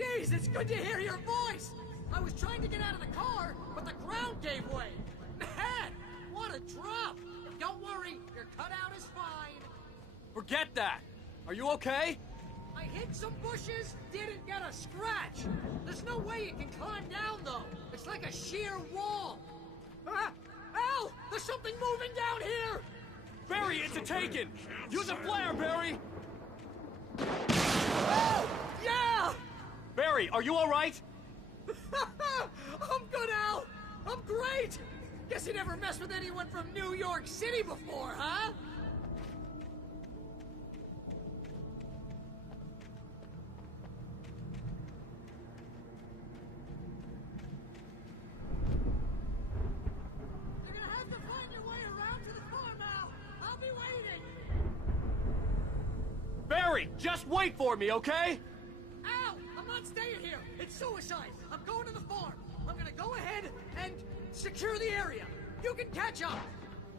Jeez, it's good to hear your voice! I was trying to get out of the car, but the ground gave way! Man, what a drop! Don't worry, your cutout is fine. Forget that! Are you okay? I hit some bushes, didn't get a scratch! There's no way you can climb down, though! It's like a sheer wall! Ah! Al! There's something moving down here! Barry, it's a Taken! Use a flare, Barry! Oh! Yeah! Barry, are you alright? I'm good, Al! I'm great! Guess you never messed with anyone from New York City before, huh? You're gonna have to find your way around to the farm, Al! I'll be waiting! Barry, just wait for me, okay? Al! I'm not staying here! It's suicide! I'm going to the farm! I'm gonna go ahead and secure the area! You can catch up!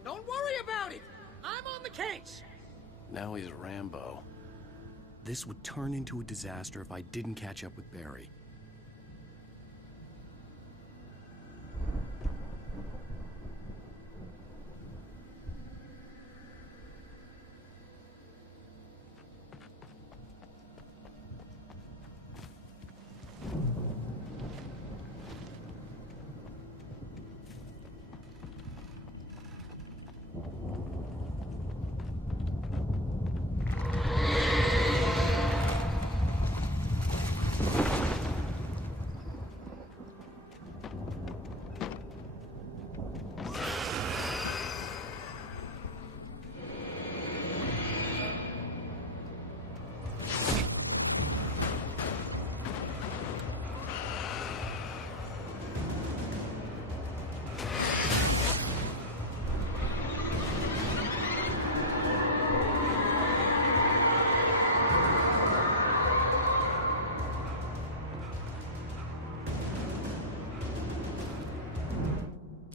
Don't worry about it! I'm on the case! Now he's Rambo. This would turn into a disaster if I didn't catch up with Barry.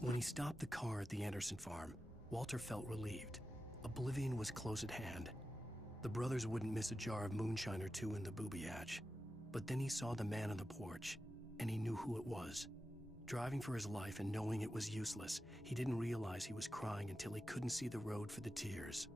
When he stopped the car at the Anderson farm, Walter felt relieved. Oblivion was close at hand. The brothers wouldn't miss a jar of moonshine or two in the booby hatch. But then he saw the man on the porch, and he knew who it was. Driving for his life and knowing it was useless, he didn't realize he was crying until he couldn't see the road for the tears.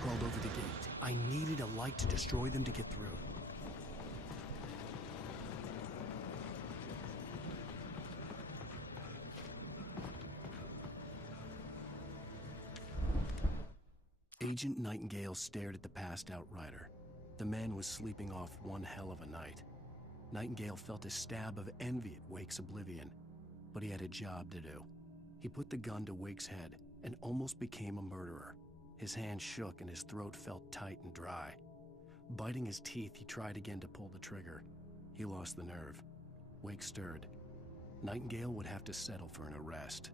Crawled over the gate. I needed a light to destroy them to get through. Agent Nightingale stared at the passed-out rider. The man was sleeping off one hell of a night. Nightingale felt a stab of envy at Wake's oblivion, but he had a job to do. He put the gun to Wake's head and almost became a murderer. His hand shook and his throat felt tight and dry. Biting his teeth, he tried again to pull the trigger. He lost the nerve. Wake stirred. Nightingale would have to settle for an arrest.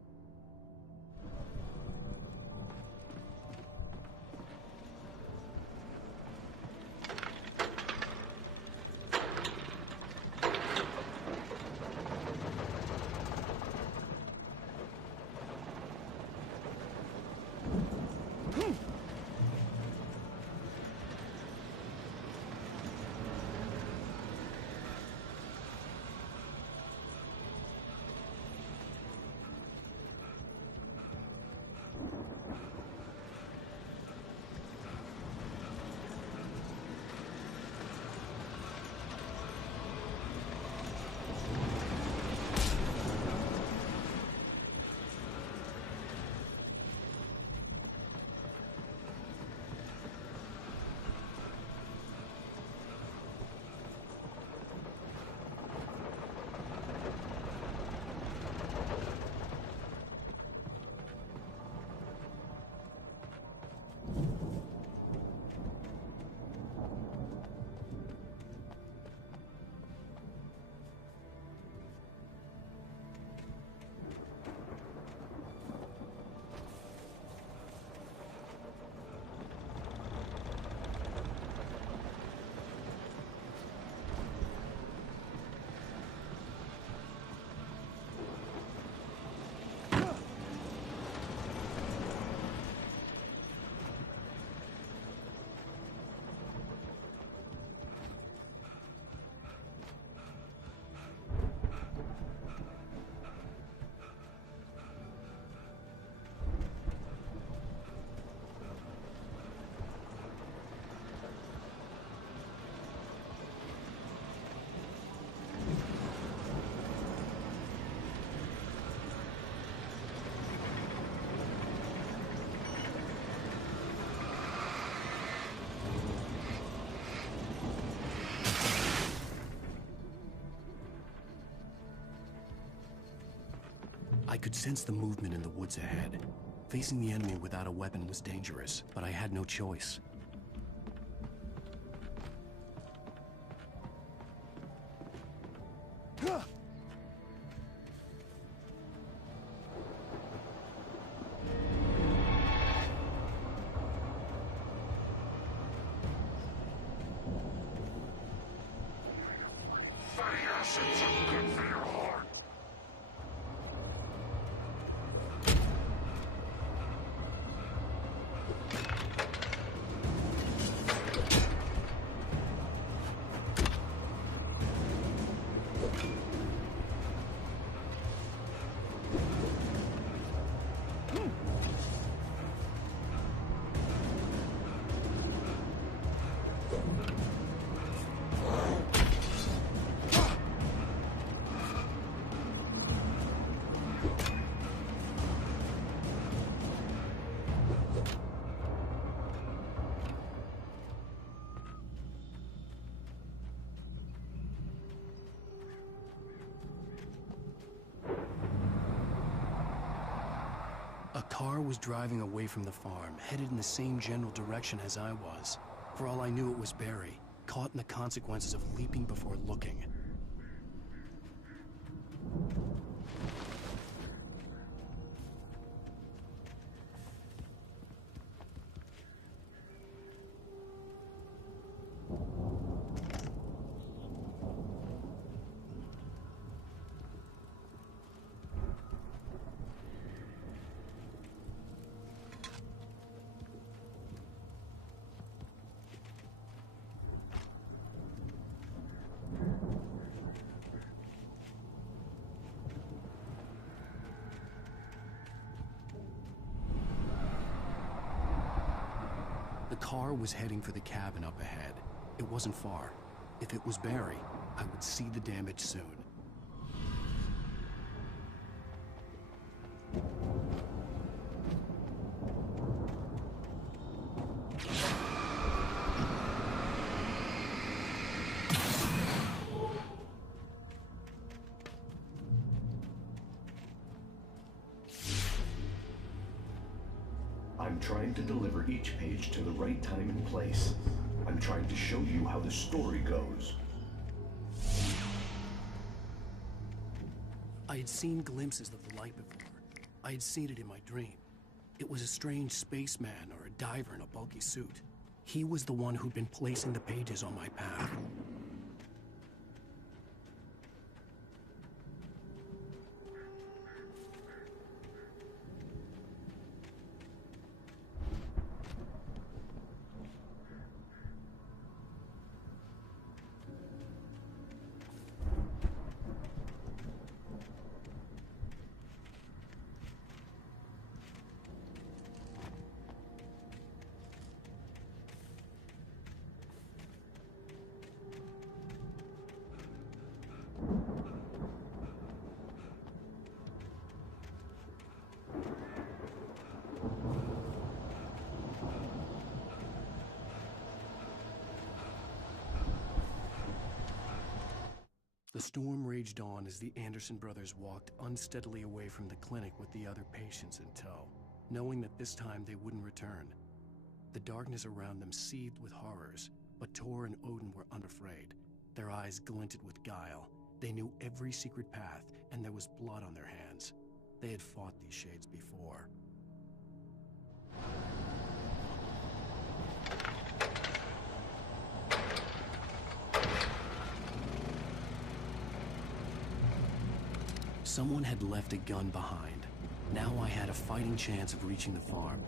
I could sense the movement in the woods ahead. Facing the enemy without a weapon was dangerous, but I had no choice. A car was driving away from the farm, headed in the same general direction as I was. For all I knew, it was Barry, caught in the consequences of leaping before looking. The car was heading for the cabin up ahead. It wasn't far. If it was Barry, I would see the damage soon. I'm trying to deliver each page to the right time and place. I'm trying to show you how the story goes. I had seen glimpses of the light before. I had seen it in my dream. It was a strange spaceman or a diver in a bulky suit. He was the one who'd been placing the pages on my path. The storm raged on as the Anderson brothers walked unsteadily away from the clinic with the other patients in tow, knowing that this time they wouldn't return. The darkness around them seethed with horrors, but Tor and Odin were unafraid. Their eyes glinted with guile. They knew every secret path, and there was blood on their hands. They had fought these shades before. Someone had left a gun behind. Now I had a fighting chance of reaching the farm.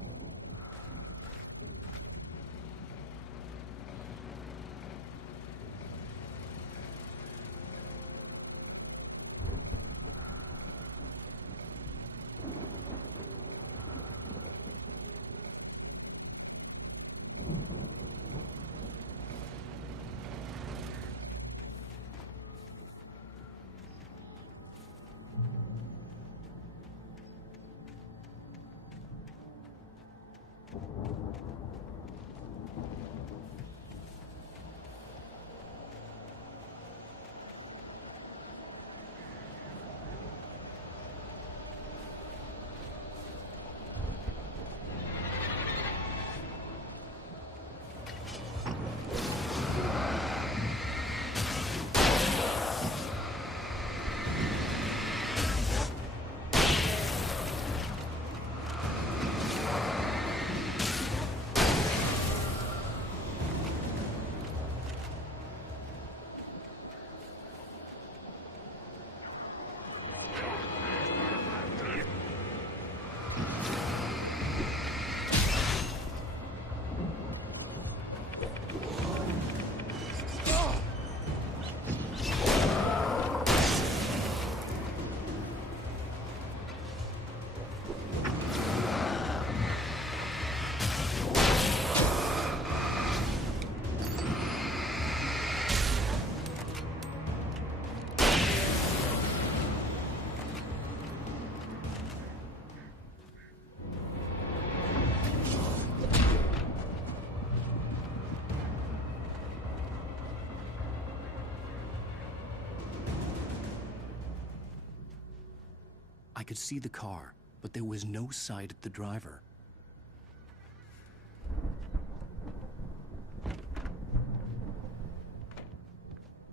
I could see the car, but there was no sight of the driver.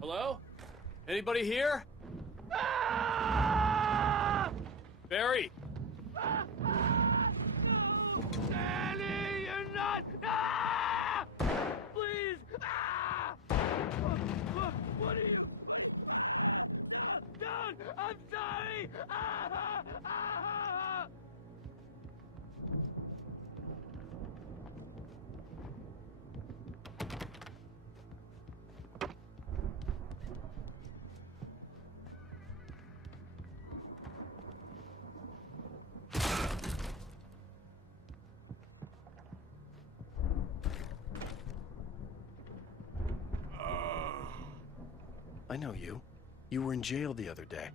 Hello? Anybody here? Barry! Danny, you're not! Please! What are you? Don't! I'm sorry! I know you. You were in jail the other day.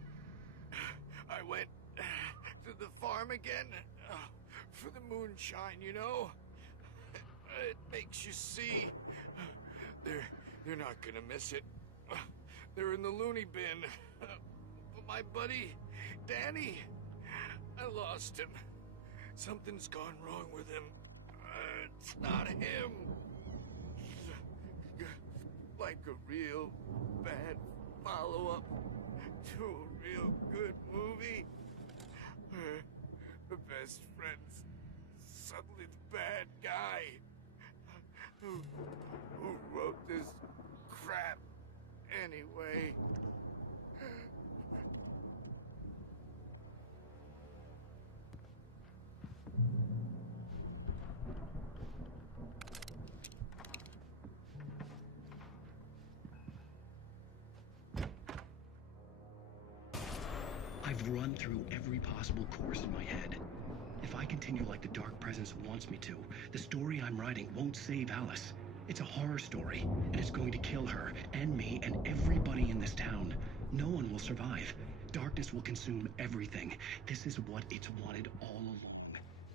I went to the farm again for the moonshine, you know? It makes you see. They're not gonna miss it. They're in the loony bin. But my buddy, Danny, I lost him. Something's gone wrong with him. It's not him. Like a real bad follow-up to a real good movie. The best friend's suddenly the bad guy. Who wrote this crap anyway? I've run through every possible course in my head. If I continue like the Dark Presence wants me to, the story I'm writing won't save Alice. It's a horror story, and it's going to kill her, and me, and everybody in this town. No one will survive. Darkness will consume everything. This is what it's wanted all along.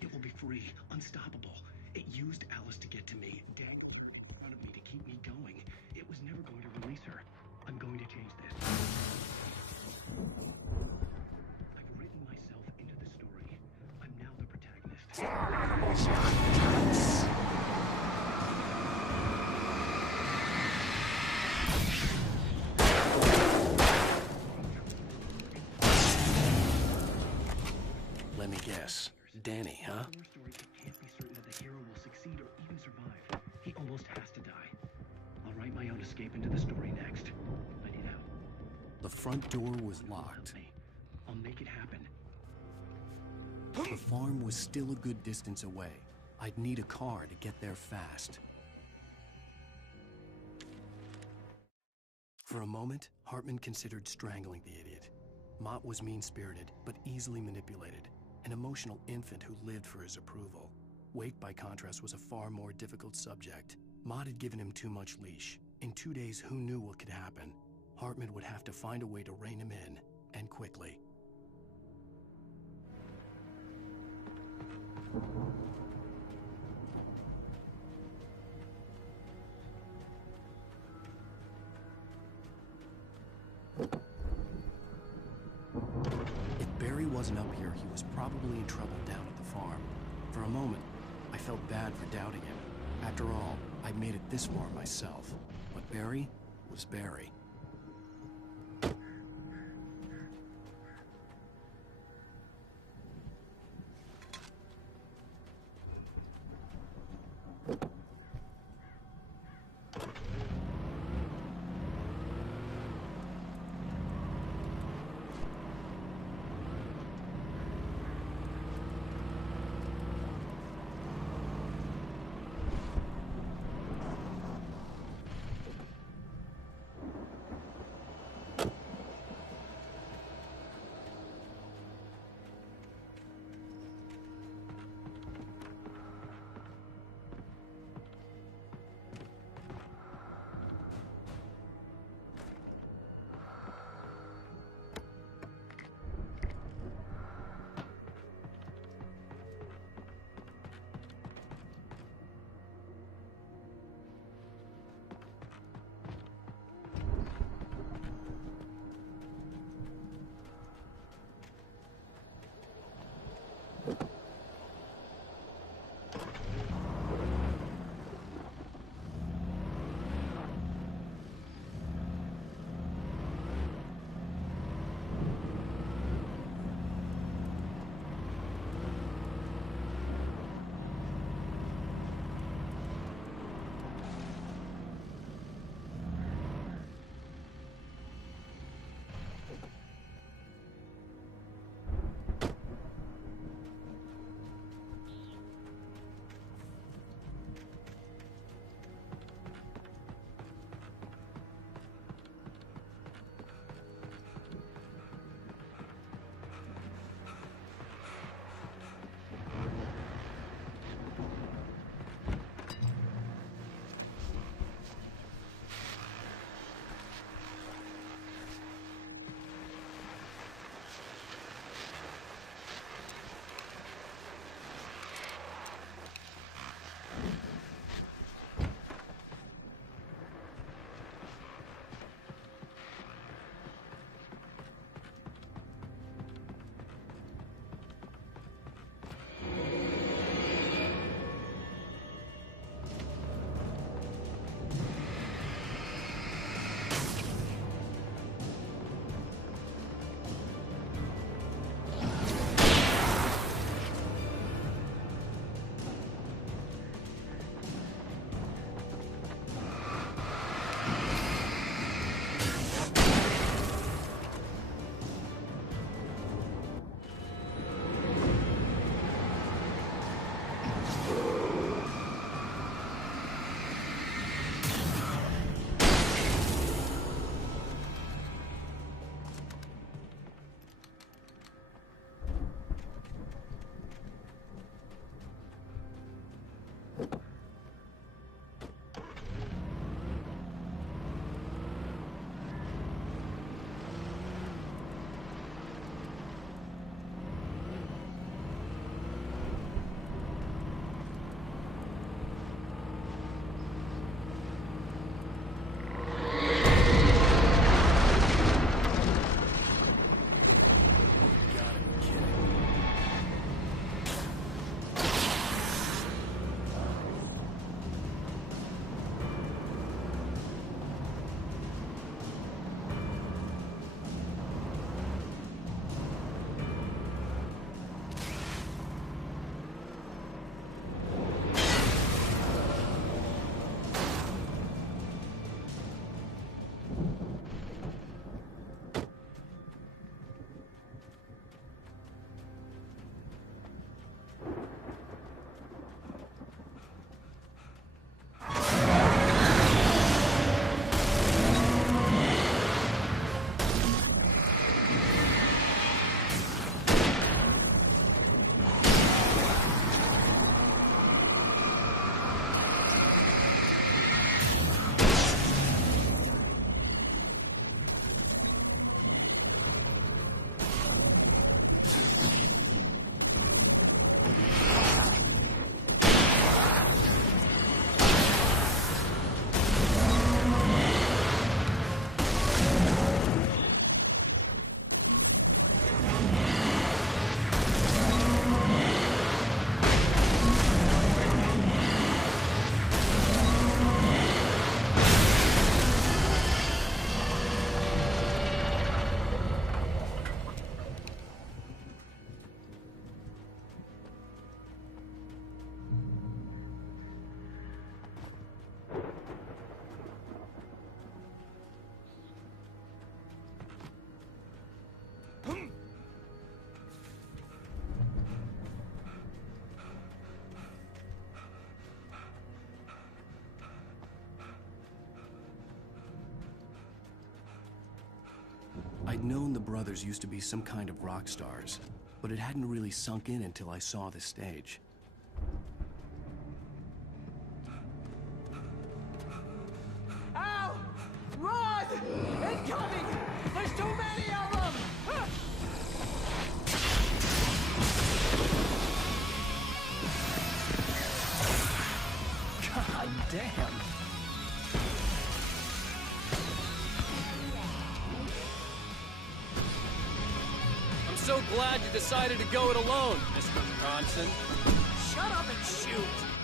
It will be free, unstoppable. It used Alice to get to me, dangled in front of me to keep me going. It was never going to release her. I'm going to change this. I've written myself into the story. I'm now the protagonist. Let me guess. Danny, huh? In your story, it can't be certain that the hero will succeed or even survive. He almost has to die. I'll write my own escape into the story next. I need help. The front door was locked. I'll make it happen. The farm was still a good distance away. I'd need a car to get there fast. For a moment, Hartman considered strangling the idiot. Mott was mean-spirited, but easily manipulated. An emotional infant who lived for his approval. Wake, by contrast, was a far more difficult subject. Mott had given him too much leash. In 2 days, who knew what could happen? Hartman would have to find a way to rein him in, and quickly. If Barry wasn't up here, he was probably in trouble down at the farm. For a moment, I felt bad for doubting him. After all, I'd made it this far myself. But Barry was Barry. I'd known the brothers used to be some kind of rock stars, but it hadn't really sunk in until I saw the stage. Ow! Run! Incoming! There's too many of them! God damn! I'm so glad you decided to go it alone, Mr. Bronson. Shut up and shoot!